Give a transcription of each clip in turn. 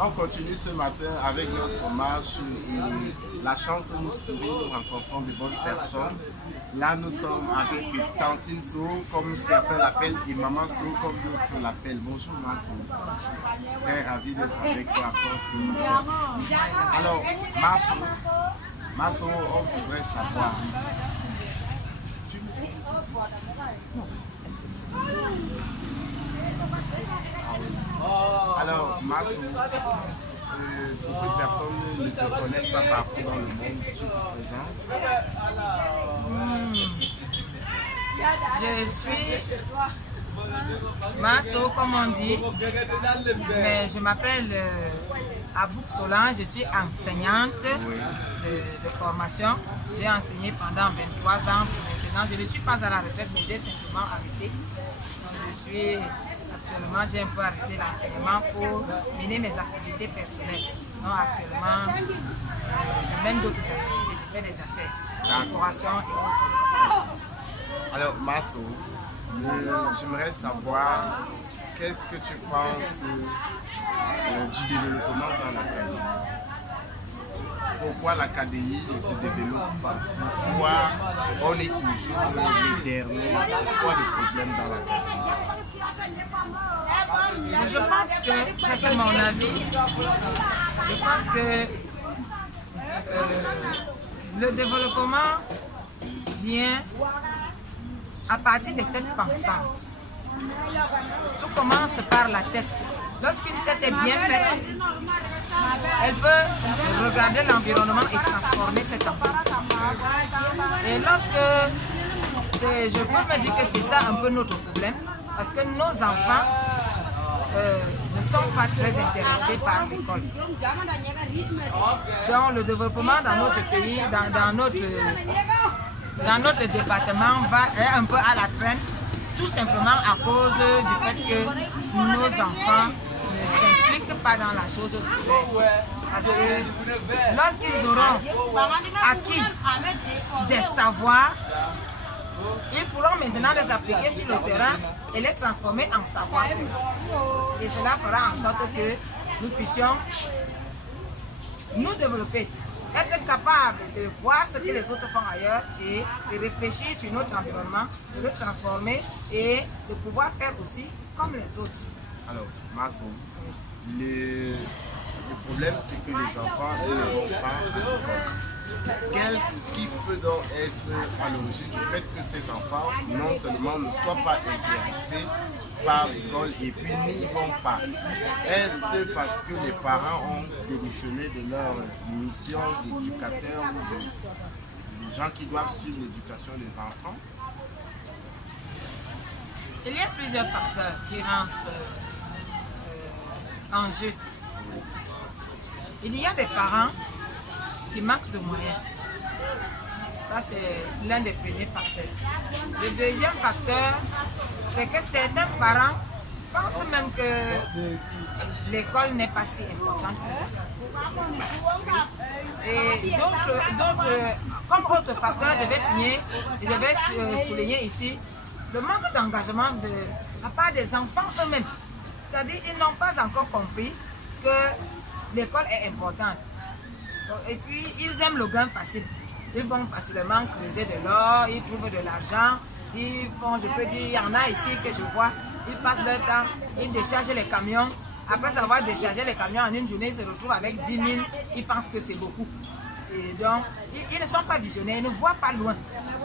On continue ce matin avec notre marche. La chance nous sourit, nous rencontrons de bonnes personnes. Là, nous sommes avec Tantine Sow, comme certains l'appellent, et Maman Sow, comme d'autres l'appellent. Bonjour, Maman Sow. Très ravi d'être avec toi encore ce matin. Alors, Maman Sow, on voudrait savoir. Alors, Massou, beaucoup de personnes ne te connaissent pas partout dans le monde. Tu te présentes? Je suis Masso, comme on dit, mais je m'appelle Abouk Solan, je suis enseignante de formation. J'ai enseigné pendant 23 ans. Maintenant, je ne suis pas à la retraite, mais j'ai simplement arrêté. Donc, actuellement, j'ai un peu arrêté l'enseignement pour mener mes activités personnelles. Donc, actuellement, je mène d'autres activités, je fais des affaires, décoration et autres. Alors, Masso, j'aimerais savoir qu'est-ce que tu penses du développement dans l'académie. Pourquoi l'académie ne se développe pas? Pourquoi on est toujours les derniers? Pourquoi les problèmes dans l'académie? Je pense que, ça c'est mon avis, je pense que le développement vient à partir des têtes pensantes. Tout commence par la tête. Lorsqu'une tête est bien faite, elle peut regarder l'environnement et transformer cet environnement. Et je peux me dire que c'est ça un peu notre problème, parce que nos enfants ne sont pas très intéressés par l'école. Donc le développement dans notre pays, dans notre département est un peu à la traîne, tout simplement à cause du fait que nos enfants ne s'impliquent pas dans la chose scolaire. Parce que lorsqu'ils auront acquis des savoirs, ils pourront maintenant les appliquer sur le terrain et les transformer en savoir-faire. Et cela fera en sorte que nous puissions nous développer, être capables de voir ce que les autres font ailleurs et de réfléchir sur notre environnement, de le transformer et de pouvoir faire aussi comme les autres. Alors, Masso, le problème c'est que les enfants ne vont pas à l'école. Qu'est-ce qui peut donc être à l'origine du fait que ces enfants non seulement ne soient pas intéressés par l'école et puis n'y vont pas? Est-ce parce que les parents ont démissionné de leur mission d'éducateur ou de gens qui doivent suivre l'éducation des enfants? Il y a plusieurs facteurs qui rentrent en jeu. Il y a des parents qui manquent de moyens. Ça, c'est l'un des premiers facteurs. Le deuxième facteur, c'est que certains parents pensent même que l'école n'est pas si importante que ça. Et d'autres, comme autre facteur, je vais souligner ici le manque d'engagement de la part des enfants eux-mêmes. C'est-à-dire qu'ils n'ont pas encore compris que l'école est importante. Et puis, ils aiment le gain facile. Ils vont facilement creuser de l'or, ils trouvent de l'argent. Ils font, je peux dire, il y en a ici que je vois, ils passent leur temps, ils déchargent les camions. Après avoir déchargé les camions en une journée, ils se retrouvent avec 10 000, ils pensent que c'est beaucoup. Et donc, ils ne sont pas visionnaires, ils ne voient pas loin.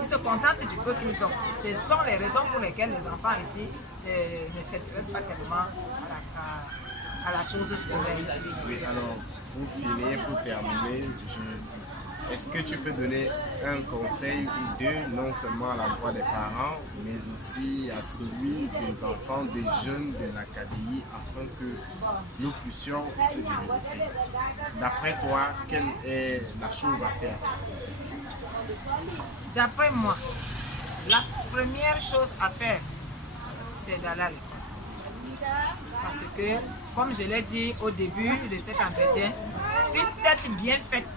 Ils se contentent du peu qu'ils ont. Ce sont les raisons pour lesquelles les enfants ici ne s'intéressent pas tellement à la chose scolaire. Oui, alors, pour finir, pour terminer, est-ce que tu peux donner un conseil ou deux, non seulement à l'endroit des parents, mais aussi à celui des enfants, des jeunes de l'académie, afin que nous puissions se développer? D'après toi, quelle est la chose à faire? D'après moi, la première chose à faire, c'est d'aller à l'école. Parce que, comme je l'ai dit au début de cet entretien, une tête bien faite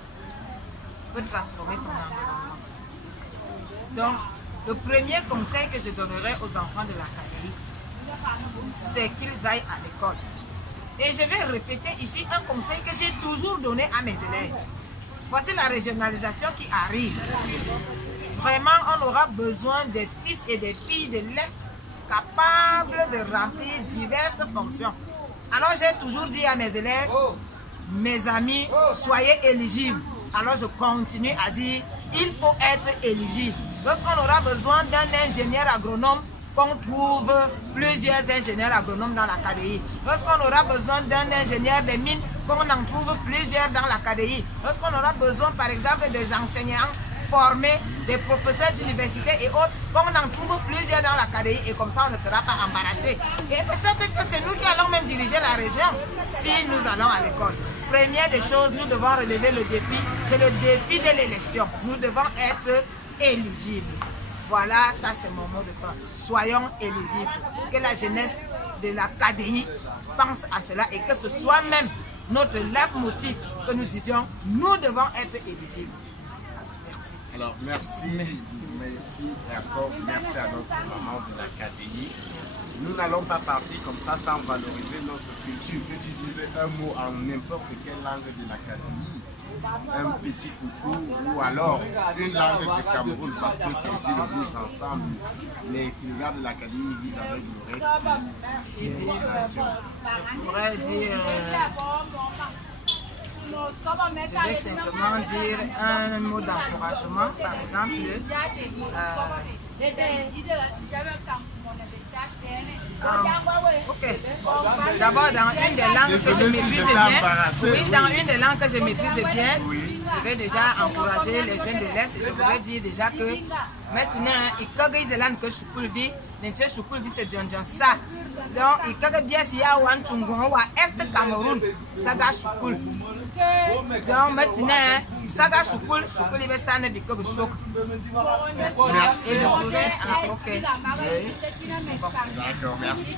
peut transformer son environnement. Donc, le premier conseil que je donnerai aux enfants de l'académie, c'est qu'ils aillent à l'école. Et je vais répéter ici un conseil que j'ai toujours donné à mes élèves. Voici la régionalisation qui arrive. Vraiment, on aura besoin des fils et des filles de l'Est capables de remplir diverses fonctions. Alors, j'ai toujours dit à mes élèves, mes amis, soyez éligibles. Alors, je continue à dire, il faut être éligible. Lorsqu'on aura besoin d'un ingénieur agronome, qu'on trouve plusieurs ingénieurs agronomes dans la KDI. Lorsqu'on aura besoin d'un ingénieur des mines, qu'on en trouve plusieurs dans la KDI. Lorsqu'on aura besoin, par exemple, des enseignants formés, des professeurs d'université et autres, qu'on en trouve plusieurs dans la KDI, et comme ça, on ne sera pas embarrassé. Et peut-être que c'est nous qui allons même diriger la région si nous allons à l'école. Première des choses, nous devons relever le défi, c'est le défi de l'élection. Nous devons être éligibles. Voilà, ça c'est mon mot de fin. Soyons éligibles. Que la jeunesse de la KDI pense à cela et que ce soit même notre leitmotiv que nous disions, nous devons être éligibles. Merci. Alors, merci et encore merci à notre maman de la KDI. Nous n'allons pas partir comme ça sans valoriser notre culture. Que tu disais un mot en n'importe quelle langue de la KDI. Un petit coucou ou alors une langue du Cameroun parce que c'est aussi le vivre ensemble. Les gars de l'Académie vivent avec le reste de l'immigration. Je pourrais dire, je vais simplement dire un mot d'encouragement, par exemple. Ok. D'abord, dans une des langues que je maîtrise bien, dans une des langues que je maîtrise bien, je vais déjà encourager les jeunes de l'Est et je voudrais dire déjà que maintenant, il y a des gens que je c'est John ça. Donc, il y a des gens qui sont Est Cameroun, Saga Choukul. Donc maintenant, Saga Choukul, il va s'en aller quelque chose. Merci. Et je voudrais, ok. D'accord, merci.